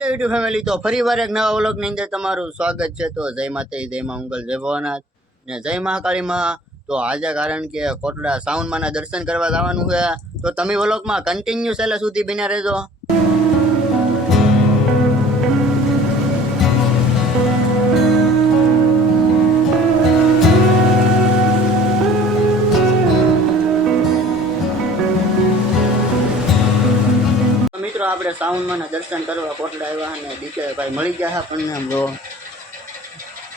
YouTube family તો ફરી વાર એક નવા વ્લોગની અંદર તમારું સ્વાગત છે. તો જય માતા જય મા મંગલ, જય ભવનાથ ને જય મહાકાળીમાં તો આજે કારણ કે કોટડા સાઉન્ડમાંના દર્શન કરવા જવાનું છે, તો તમે વ્લોગમાં કન્ટિન્યુ સેલે સુધી બિના રહેજો. આપણે સાઉન્ડમાંના દર્શન કરવા કોટડા આવ્યા અને ડીકે ભાઈ મળી ગયા આપણને આમ જો.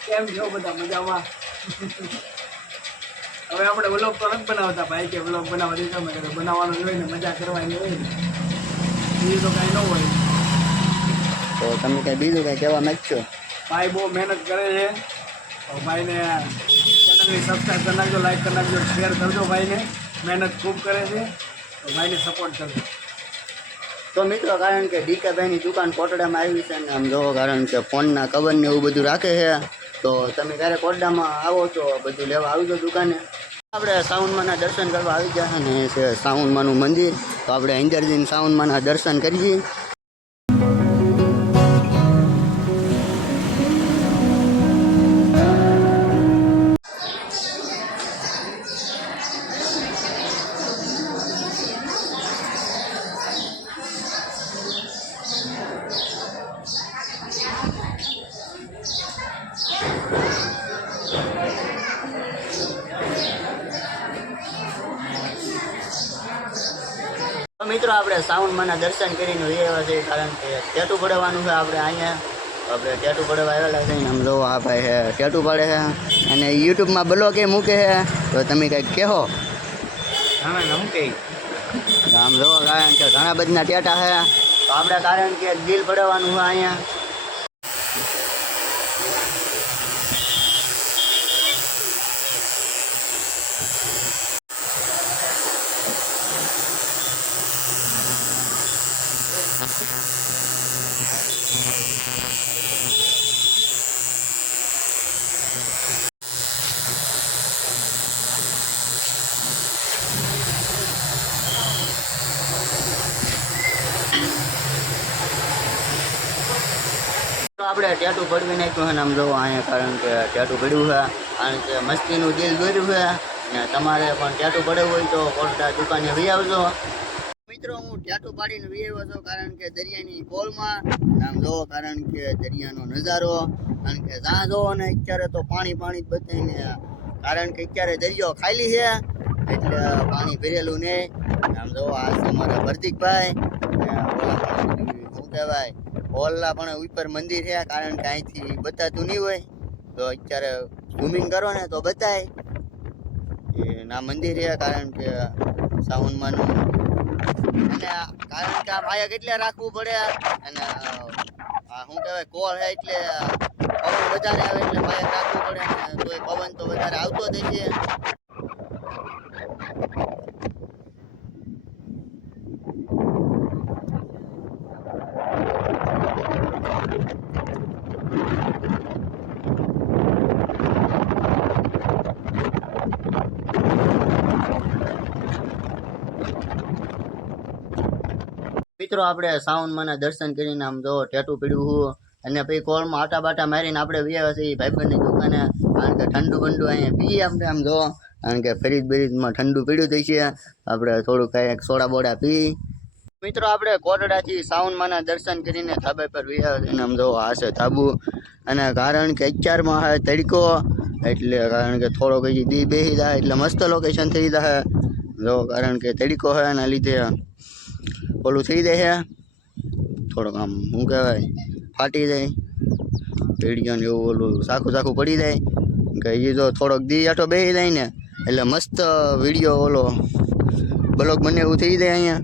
કેમ છો બધા મજામાં? હવે આપણે વ્લોગ તો નથી બનાવતા ભાઈ કે વ્લોગ બનાવવા દીધા મેં કીધું બનાવવાનું હોય ને મજા કરવાની હોય ને. બીજું તો કાંઈ ન હોય. તો તમે કાંઈ બીજું કાંઈ કહેવા માગશો? ભાઈ બહુ મહેનત કરે છે. ભાઈને ચેનલની સબસ્ક્રાઈબ કરી નાખજો લાઈક કરી નાખજો શેર કરજો ભાઈને. મહેનત ખૂબ કરે છે. તો ભાઈને સપોર્ટ કરજો. તો મિત્રો, કારણ કે ડીકેભાઈની દુકાન કોટડામાં આવી છે ને આમ જોવો કારણ કે ફોનના કવર ને એવું બધું રાખે છે, તો તમે ક્યારે કોટડામાં આવો છો, બધું લેવા આવજો દુકાને. આપણે સાવનમાના દર્શન કરવા આવી ગયા છે ને, એ છે સાઉન્ડમાંનું મંદિર. તો આપણે અંદર જઈને સાઉન્ડમાંના દર્શન કરીએ. મિત્રો આપણે સાઉન્ડમાંના દર્શન કરીને આવ્યા છે કારણ કે ટેટુ પડવાનું છે આપણે અહીંયા. આપણે ટેટુ પડવા આવેલા છે. આમ જોવો આ ભાઈ છે ટેટુ પડે છે. અને યુટ્યુબમાં બ્લોગ એ મૂકે છે. તો તમે કંઈક કહો હા નમકે આમ જોવો કારણ કે ઘણા બધા ટેટા છે. તો આપણે કારણ કે દિલ પડવાનું છે અહીંયા. આપણે ટેટુ પડવી નાખ્યું છે આમ જોવો અહીંયા કારણ કે ટેટુ પડ્યું છે કારણ કે મસ્તીનું દિલ દોર્યું છે ને તમારે પણ ટેટુ પડવું હોય તો કોલટા દુકાને વી આવજો. મિત્રો, હું ટેટુ પાડીને વી આવ્યો છું કારણ કે દરિયાની કોલમાં આમ જોવો કારણ કે દરિયાનો નજારો, કારણ કે જ્યાં જોવો ને અત્યારે તો પાણી પાણી જ બતાવીને કારણ કે અત્યારે દરિયો ખાલી છે, એટલે પાણી ભરેલું નહીં. આમ જોવો આ છે મારા ભરતિકભાઈ શું કહેવાય, ઓલા પણ ઉપર મંદિર છે, કારણ કે અહીંથી બતાતું નહીં હોય. તો અત્યારે ઝૂમિંગ કરો ને તો બતાય. ના મંદિર છે, કારણ કે સાઉન્ડમાંનું અને કારણ કે આ ભાયા કેટલે રાખવું પડે અને શું કહેવાય કોળ હે એટલે પવન વધારે આવે એટલે ભાયા રાખવું પડે. અને તોય પવન તો વધારે આવતો જ છે મિત્રો, આપણે સાવન મને દર્શન કરીને આમ જો ટેટુ પીડ્યું હું અને પછી કોળમાં આટા બાટા મારીને આપણે વ્યાવા છીએ ભાઈબંધની દુકાને. કારણ કે ઠંડુ બંડુ અહીંયા પીએ આપણે આમ જો. કારણ કે ફ્રીજ બ્રીજમાં ઠંડુ પીડ્યું થઈ છે. આપણે થોડું કાંઈક સોડા બોડા પી. મિત્રો, આપણે કોટડાથી માના દર્શન કરીને ધાબે પર છીએ આમ જો આ છે ધાબુ. અને કારણ કે અત્યારમાં હે તડકો, એટલે કારણ કે થોડોક હજી દી બેસી જાય એટલે મસ્ત લોકેશન થઈ જાય. જો, કારણ કે તડકો છે એના લીધે ઓલું થઈ જાય થોડોક આમ શું કહેવાય, ફાટી જાય. પેઢીઓ ને એવું ઓલું સાખું સાખું પડી જાય. કે એ જો થોડોક દી આઠો બેસી જાય ને, એટલે મસ્ત વીડિયો ઓલો બ્લોગ બને એવું થઈ જાય અહીંયા.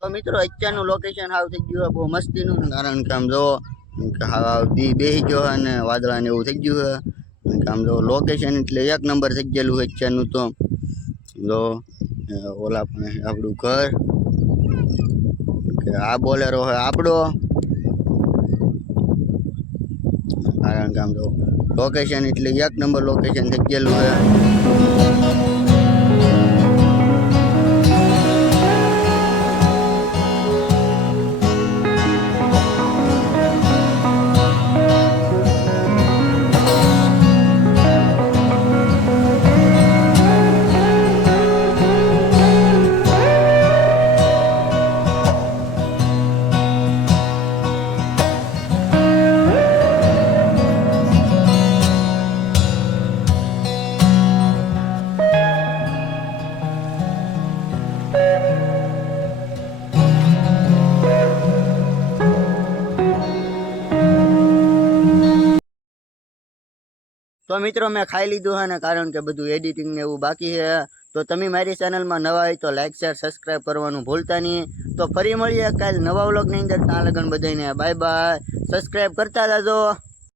તો મિત્રો, અત્યારનું લોકેશન હાવ થઈ ગયું બહુ મસ્તીનું, કારણ કે આમ જો હાવ દી બેસી ગયો અને વાદળા ને એવું થઈ ગયું છે આમ જો લોકેશન એટલે એક નંબર થઈ ગયેલું અત્યારનું તો. જો ઓલા પણ આપણું ઘર. આ બોલેરો હોય આપણો. કારણ કે આમ તો લોકેશન એટલે એક નંબર લોકેશન થઈ ગયેલું છે તો મિત્રો મેં ખાઈ લીધું છે ને, કારણ કે બધું એડિટિંગ ને એવું બાકી છે. તો તમે મારી ચેનલમાં નવા હોય તો લાઇક શેર સબસ્ક્રાઈબ કરવાનું ભૂલતા નહીં. તો ફરી મળીએ કાલ નવા વ્લોગની અંદર. ત્યાં લગન બધાને બાય બાય સબસ્ક્રાઈબ કરતા જાજો